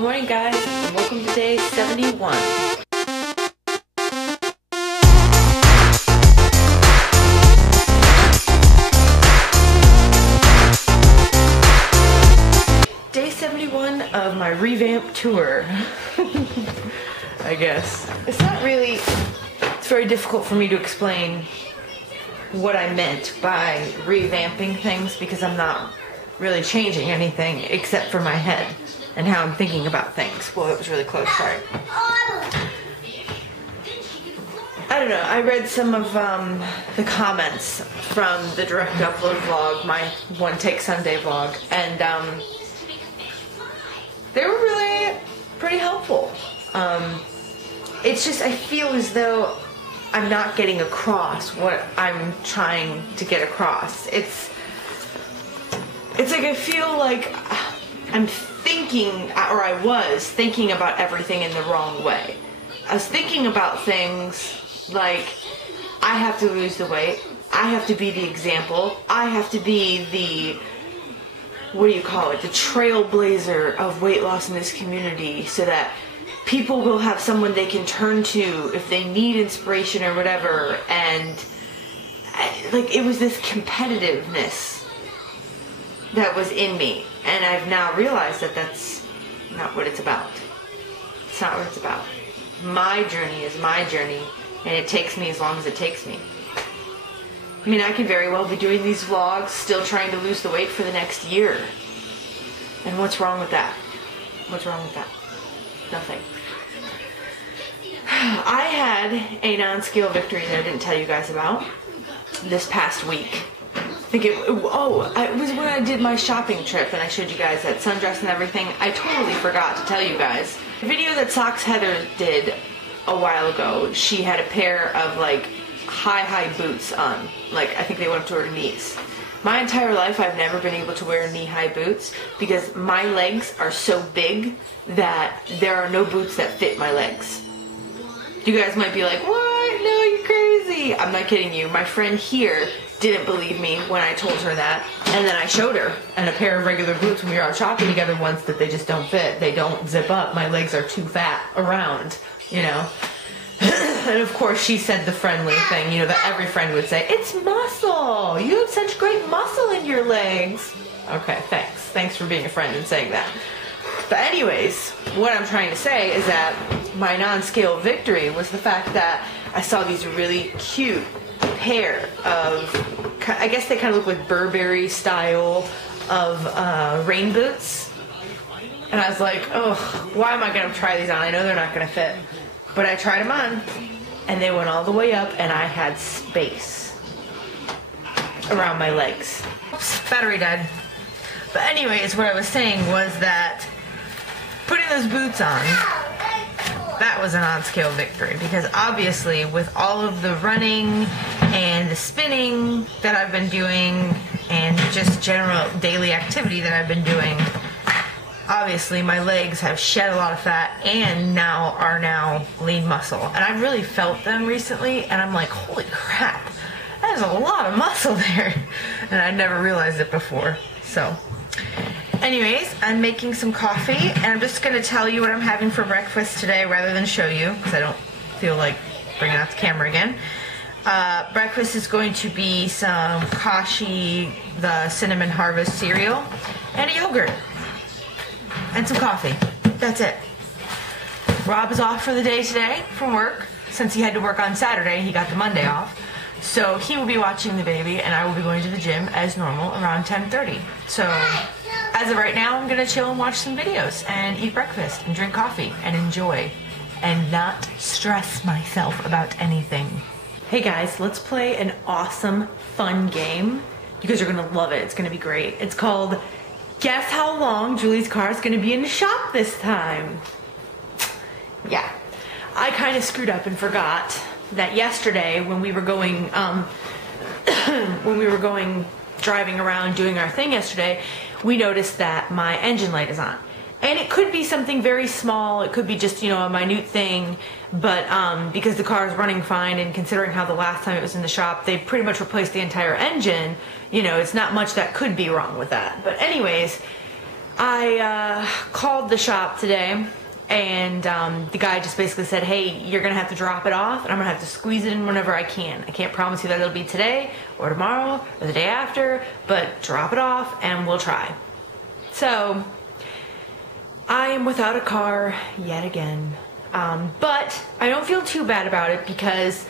Good morning, guys, and welcome to day 71. Day 71 of my revamp tour. I guess. It's not really, it's very difficult for me to explain what I meant by revamping things because I'm not really changing anything except for my head and how I'm thinking about things. Well, it was really close, sorry. I don't know, I read some of the comments from the direct upload vlog, my One Take Sunday vlog, and they were really pretty helpful. It's just, I feel as though I'm not getting across what I'm trying to get across. It's like I feel like I'm thinking, or I was thinking about everything in the wrong way. I was thinking about things like, I have to lose the weight, I have to be the example, I have to be the, what do you call it, the trailblazer of weight loss in this community so that people will have someone they can turn to if they need inspiration or whatever. And like, it was this competitiveness that was in me, and I've now realized that that's not what it's about. It's not what it's about. My journey is my journey, and it takes me as long as it takes me. I mean, I could very well be doing these vlogs, still trying to lose the weight for the next year. And what's wrong with that? What's wrong with that? Nothing. I had a non-scale victory that I didn't tell you guys about this past week. I think it was when I did my shopping trip and I showed you guys that sundress and everything. I totally forgot to tell you guys. The video that Socks Heather did a while ago, she had a pair of like high boots on. Like, I think they went up to her knees. My entire life I've never been able to wear knee-high boots because my legs are so big that there are no boots that fit my legs. You guys might be like, what? No, you're crazy. I'm not kidding you. My friend here didn't believe me when I told her that, and then I showed her and a pair of regular boots when we were out shopping together once that they just don't fit. They don't zip up. My legs are too fat around, you know. And of course she said the friendly thing, you know, that every friend would say, it's muscle. You have such great muscle in your legs. Okay, thanks. Thanks for being a friend and saying that. But anyways, what I'm trying to say is that my non-scale victory was the fact that I saw these really cute pair of, I guess they kind of look like Burberry style of rain boots. And I was like, oh, why am I going to try these on? I know they're not going to fit. But I tried them on, and they went all the way up, and I had space around my legs. Oops, battery died. But anyways, what I was saying was that putting those boots on, that was a non-scale victory, because obviously with all of the running and the spinning that I've been doing and just general daily activity that I've been doing, obviously my legs have shed a lot of fat and are now lean muscle. And I've really felt them recently, and I'm like, holy crap, there's a lot of muscle there. And I never realized it before. So anyways, I'm making some coffee, and I'm just going to tell you what I'm having for breakfast today rather than show you, because I don't feel like bringing out the camera again. Breakfast is going to be some Kashi, the Cinnamon Harvest cereal, and a yogurt, and some coffee. That's it. Rob is off for the day today from work. Since he had to work on Saturday, he got the Monday off. So he will be watching the baby, and I will be going to the gym as normal around 10:30. So as of right now, I'm going to chill and watch some videos and eat breakfast and drink coffee and enjoy and not stress myself about anything. Hey guys, let's play an awesome, fun game. You guys are going to love it. It's going to be great. It's called Guess How Long Julie's Car is going to be in the shop this time. Yeah, I kind of screwed up and forgot that yesterday when we were going, driving around doing our thing yesterday, we noticed that my engine light is on. And it could be something very small, it could be just, you know, a minute thing, but because the car is running fine, and considering how the last time it was in the shop, they pretty much replaced the entire engine, you know, it's not much that could be wrong with that. But anyways, I called the shop today, and the guy just basically said, hey, you're going to have to drop it off, and I'm going to have to squeeze it in whenever I can. I can't promise you that it'll be today or tomorrow or the day after, but drop it off and we'll try. So I am without a car yet again, but I don't feel too bad about it because,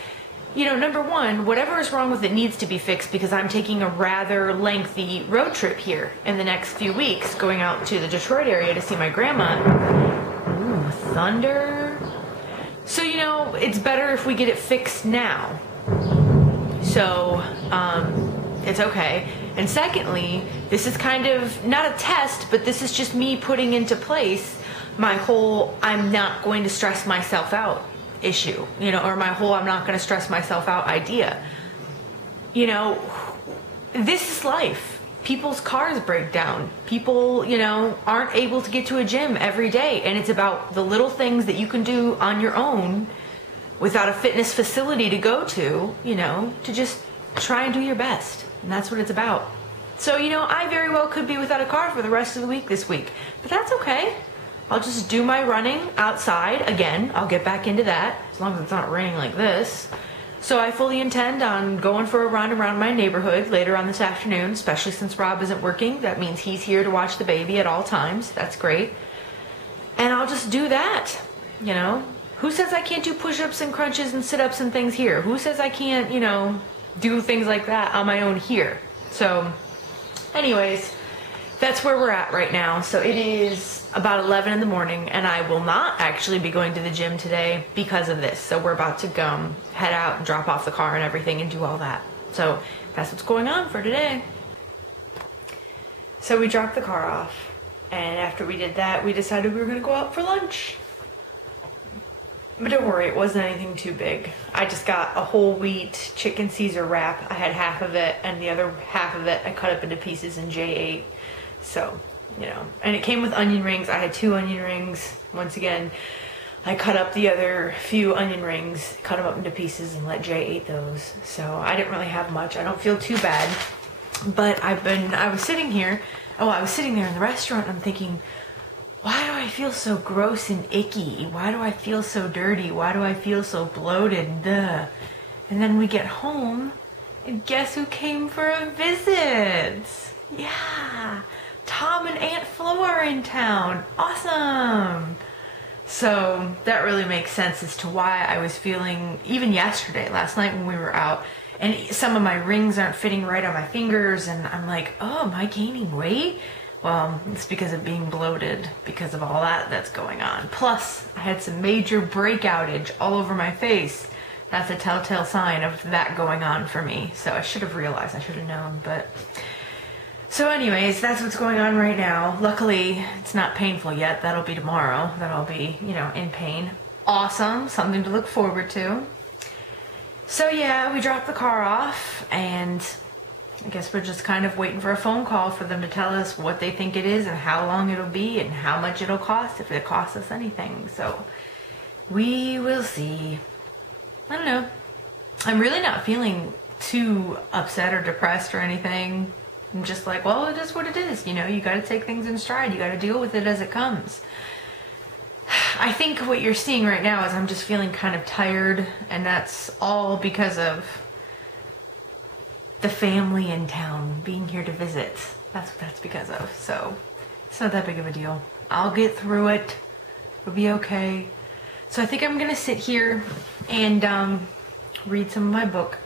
you know, number one, whatever is wrong with it needs to be fixed because I'm taking a rather lengthy road trip here in the next few weeks, going out to the Detroit area to see my grandma. Ooh, thunder. So, you know, it's better if we get it fixed now. So, it's okay. And secondly, this is kind of not a test, but this is just me putting into place my whole I'm not going to stress myself out issue, you know, or my whole I'm not going to stress myself out idea. You know, this is life. People's cars break down. People, you know, aren't able to get to a gym every day, and it's about the little things that you can do on your own without a fitness facility to go to, you know, to just try and do your best. And that's what it's about. So, you know, I very well could be without a car for the rest of the week this week, but that's okay. I'll just do my running outside again. I'll get back into that as long as it's not raining like this. So I fully intend on going for a run around my neighborhood later on this afternoon, especially since Rob isn't working. That means he's here to watch the baby at all times. That's great. And I'll just do that, you know. Who says I can't do push-ups and crunches and sit-ups and things here? Who says I can't, you know, do things like that on my own here? So anyways, that's where we're at right now. So it is about 11 in the morning, and I will not actually be going to the gym today because of this. So we're about to go head out and drop off the car and everything and do all that. So that's what's going on for today. So we dropped the car off, and after we did that, we decided we were going to go out for lunch. But don't worry, it wasn't anything too big. I just got a whole wheat chicken Caesar wrap. I had half of it, and the other half of it I cut up into pieces and Jay ate. So, you know, and it came with onion rings. I had 2 onion rings. Once again, I cut up the other few onion rings, cut them up into pieces, and let Jay eat those. So I didn't really have much. I don't feel too bad. But I was sitting here, I was sitting there in the restaurant, and I'm thinking, why do I feel so gross and icky? Why do I feel so dirty? Why do I feel so bloated? Duh. And then we get home, and guess who came for a visit? Yeah. Tom and Aunt Flo are in town. Awesome. So that really makes sense as to why I was feeling, even yesterday, last night when we were out, and some of my rings aren't fitting right on my fingers, and I'm like, oh, am I gaining weight? Well, it's because of being bloated, because of all that's going on. Plus, I had some major brake outage all over my face. That's a telltale sign of that going on for me. So I should have realized, I should have known, but... So anyways, that's what's going on right now. Luckily, it's not painful yet. That'll be tomorrow. That'll be, you know, in pain. Awesome. Something to look forward to. So yeah, we dropped the car off, and I guess we're just kind of waiting for a phone call for them to tell us what they think it is and how long it'll be and how much it'll cost, if it costs us anything. So we will see. I don't know. I'm really not feeling too upset or depressed or anything. I'm just like, well, it is what it is. You know, you got to take things in stride. You got to deal with it as it comes. I think what you're seeing right now is I'm just feeling kind of tired, and that's all because of the family in town being here to visit. That's what that's because of. So it's not that big of a deal. I'll get through it. It'll be okay. So I think I'm going to sit here and read some of my book.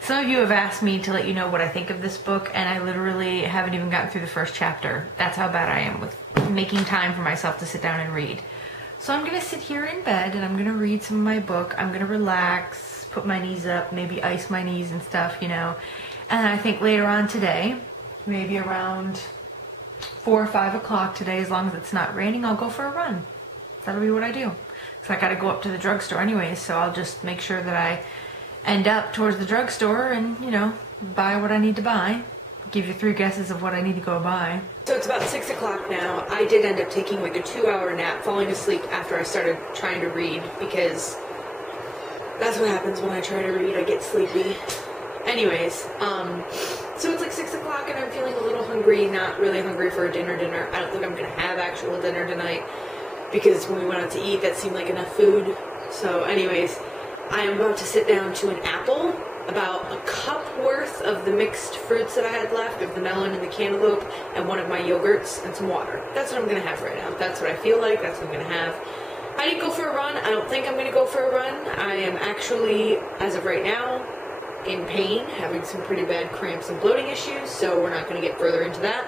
Some of you have asked me to let you know what I think of this book, and I literally haven't even gotten through the first chapter. That's how bad I am with making time for myself to sit down and read. So I'm gonna sit here in bed and I'm gonna read some of my book. I'm gonna relax, put my knees up, maybe ice my knees and stuff, you know. And I think later on today, maybe around 4 or 5 o'clock today, as long as it's not raining, I'll go for a run. That'll be what I do. So I gotta go up to the drugstore anyways, so I'll just make sure that I end up towards the drugstore and, you know, buy what I need to buy. Give you 3 guesses of what I need to go buy. So it's about 6 o'clock now. I did end up taking like a 2-hour nap, falling asleep after I started trying to read, because that's what happens when I try to read. I get sleepy. Anyways, So it's like 6 o'clock and I'm feeling a little hungry, not really hungry for a dinner. I don't think I'm gonna have actual dinner tonight because when we went out to eat, that seemed like enough food. So anyways, I am about to sit down to an apple, about a cup worth of the mixed fruits that I had left, of the melon and the cantaloupe, and one of my yogurts and some water. That's what I'm gonna have right now. That's what I feel like, that's what I'm gonna have. I didn't go for a run. I don't think I'm gonna go for a run. I am actually, as of right now, in pain, having some pretty bad cramps and bloating issues, so we're not going to get further into that.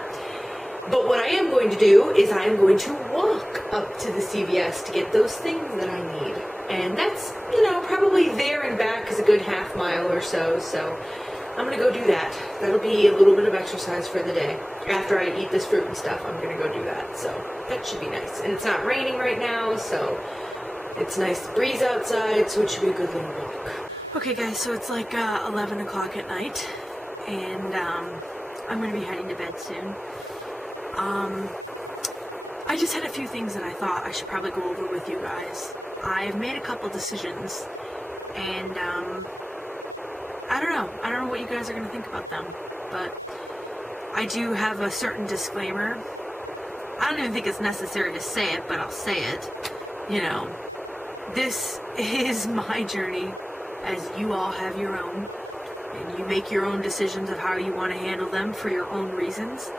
But what I am going to do is I am going to walk up to the CVS to get those things that I need. And that's, you know, probably there and back is a good half mile or so, so I'm going to go do that. That'll be a little bit of exercise for the day. After I eat this fruit and stuff, I'm going to go do that, so that should be nice. And it's not raining right now, so it's nice breeze outside, so it should be a good little walk. Okay guys, so it's like 11 o'clock at night, and I'm going to be heading to bed soon. I just had a few things that I thought I should probably go over with you guys. I've made a couple decisions, and I don't know what you guys are going to think about them, but I do have a certain disclaimer. I don't even think it's necessary to say it, but I'll say it. You know, this is my journey, as you all have your own, and you make your own decisions of how you want to handle them for your own reasons,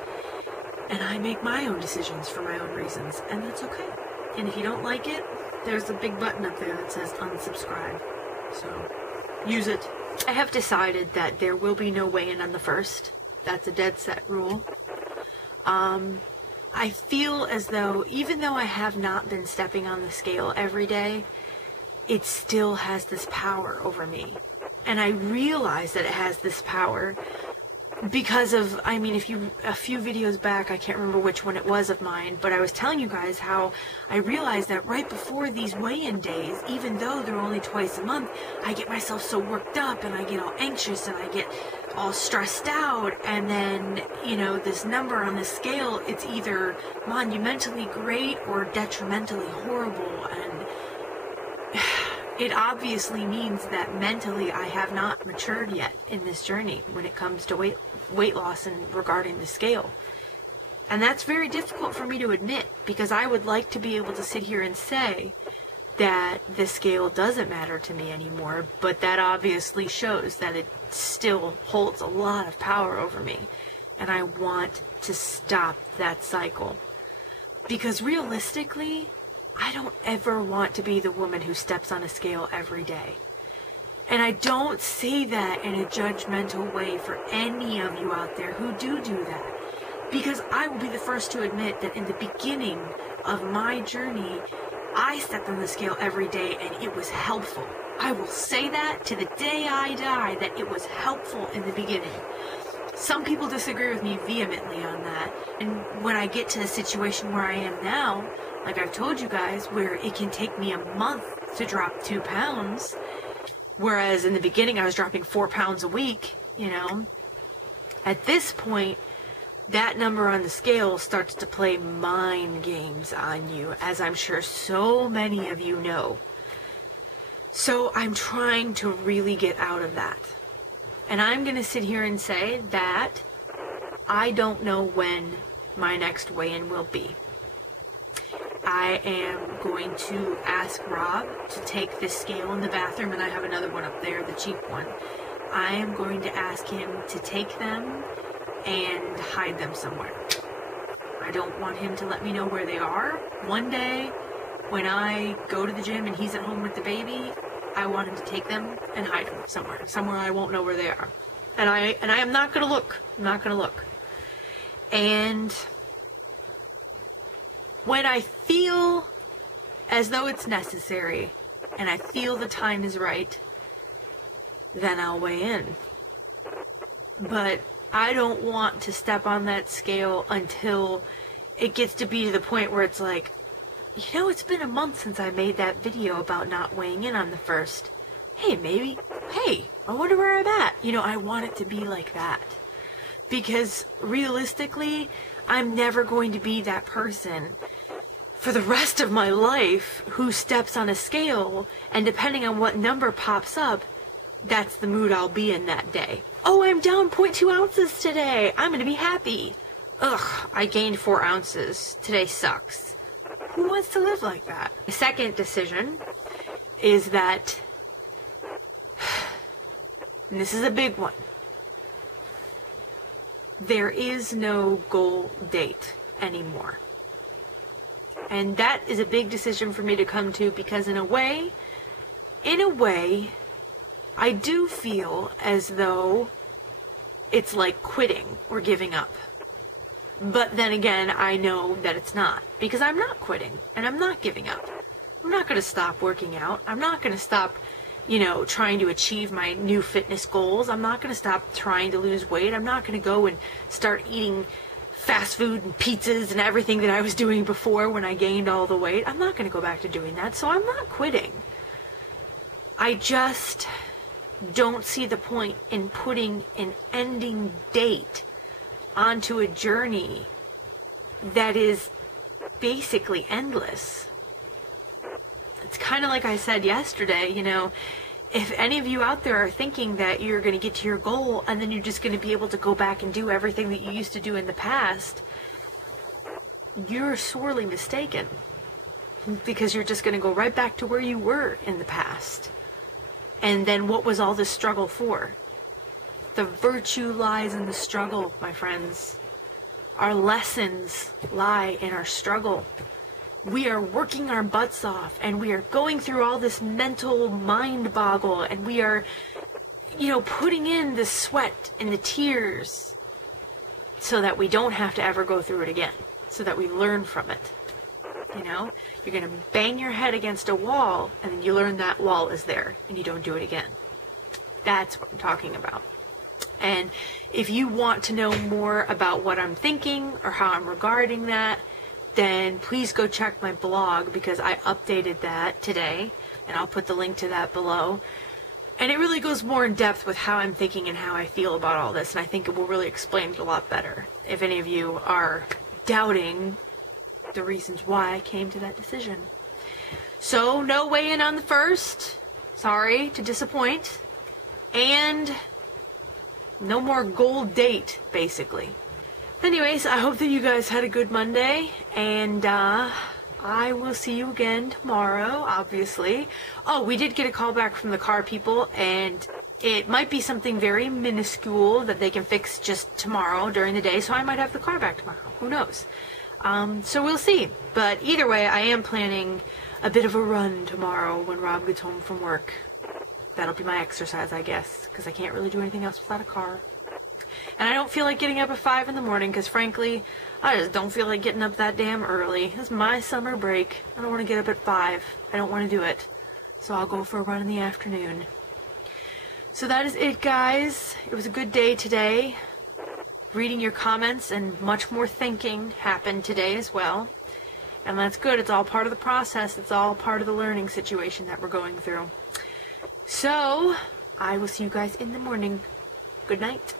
and I make my own decisions for my own reasons, and that's okay. And if you don't like it, there's a big button up there that says unsubscribe, so use it. I have decided that there will be no weigh-in on the 1st. That's a dead set rule. I feel as though, even though I have not been stepping on the scale every day, it still has this power over me. And I realize that it has this power because of, I mean, a few videos back, I can't remember which one it was of mine, but I was telling you guys how I realized that right before these weigh-in days, even though they're only twice a month, I get myself so worked up and I get all anxious and I get all stressed out, and then, you know, this number on the scale, it's either monumentally great or detrimentally horrible, and it obviously means that mentally I have not matured yet in this journey when it comes to weight loss and regarding the scale. And that's very difficult for me to admit, because I would like to be able to sit here and say that the scale doesn't matter to me anymore, but that obviously shows that it still holds a lot of power over me, and I want to stop that cycle. Because realistically, I don't ever want to be the woman who steps on a scale every day. And I don't say that in a judgmental way for any of you out there who do that. Because I will be the first to admit that in the beginning of my journey, I stepped on the scale every day and it was helpful. I will say that to the day I die, that it was helpful in the beginning. Some people disagree with me vehemently on that. And when I get to the situation where I am now, like I've told you guys, where it can take me a month to drop 2 pounds, whereas in the beginning I was dropping 4 pounds a week, you know, at this point, that number on the scale starts to play mind games on you, as I'm sure so many of you know. So I'm trying to really get out of that. And I'm going to sit here and say that I don't know when my next weigh-in will be. I am going to ask Rob to take this scale in the bathroom, and I have another one up there, the cheap one. I am going to ask him to take them and hide them somewhere. I don't want him to let me know where they are. One day, when I go to the gym and he's at home with the baby, I want him to take them and hide them somewhere I won't know where they are. And I am not going to look. I'm not going to look. And when I feel as though it's necessary and I feel the time is right, then I'll weigh in. But I don't want to step on that scale until it gets to be to the point where it's like, you know, it's been a month since I made that video about not weighing in on the 1st. Hey, I wonder where I'm at. You know, I want it to be like that. Because realistically, I'm never going to be that person for the rest of my life who steps on a scale, and depending on what number pops up, that's the mood I'll be in that day. Oh, I'm down 0.2 ounces today. I'm gonna be happy. Ugh, I gained 4 ounces. Today sucks. Who wants to live like that? The second decision is that, and this is a big one, there is no goal date anymore. And that is a big decision for me to come to, because in a way, I do feel as though it's like quitting or giving up. But then again, I know that it's not, because I'm not quitting and I'm not giving up. I'm not going to stop working out. I'm not going to stop, trying to achieve my new fitness goals. I'm not going to stop trying to lose weight. I'm not going to go and start eating fast food and pizzas and everything that I was doing before when I gained all the weight. I'm not going to go back to doing that. So I'm not quitting. I just don't see the point in putting an ending date onto a journey that is basically endless. It's kind of like I said yesterday, if any of you out there are thinking that you're going to get to your goal and then you're just going to be able to go back and do everything that you used to do in the past, you're sorely mistaken, because you're just going to go right back to where you were in the past. And then what was all this struggle for? The virtue lies in the struggle, my friends. Our lessons lie in our struggle. We are working our butts off, and we are going through all this mental mind boggle, and we are, putting in the sweat and the tears so that we don't have to ever go through it again, so that we learn from it. You're going to bang your head against a wall, and then you learn that wall is there, and you don't do it again. That's what I'm talking about. And if you want to know more about what I'm thinking or how I'm regarding that, then please go check my blog, because I updated that today, and I'll put the link to that below. And it really goes more in depth with how I'm thinking and how I feel about all this, and I think it will really explain it a lot better if any of you are doubting the reasons why I came to that decision. So, no weigh-in on the 1st. Sorry to disappoint. And no more goal date, basically. Anyways, I hope that you guys had a good Monday, and I will see you again tomorrow, obviously. Oh, we did get a call back from the car people, and it might be something very minuscule that they can fix just tomorrow during the day, so I might have the car back tomorrow. Who knows? So we'll see. But either way, I am planning a bit of a run tomorrow when Rob gets home from work. That'll be my exercise, I guess, because I can't really do anything else without a car. And I don't feel like getting up at 5 in the morning, because frankly, I just don't feel like getting up that damn early. It's my summer break. I don't want to get up at 5. I don't want to do it. So I'll go for a run in the afternoon. So that is it, guys. It was a good day today. Reading your comments and much more thinking happened today as well. And that's good. It's all part of the process. It's all part of the learning situation that we're going through. So, I will see you guys in the morning. Good night.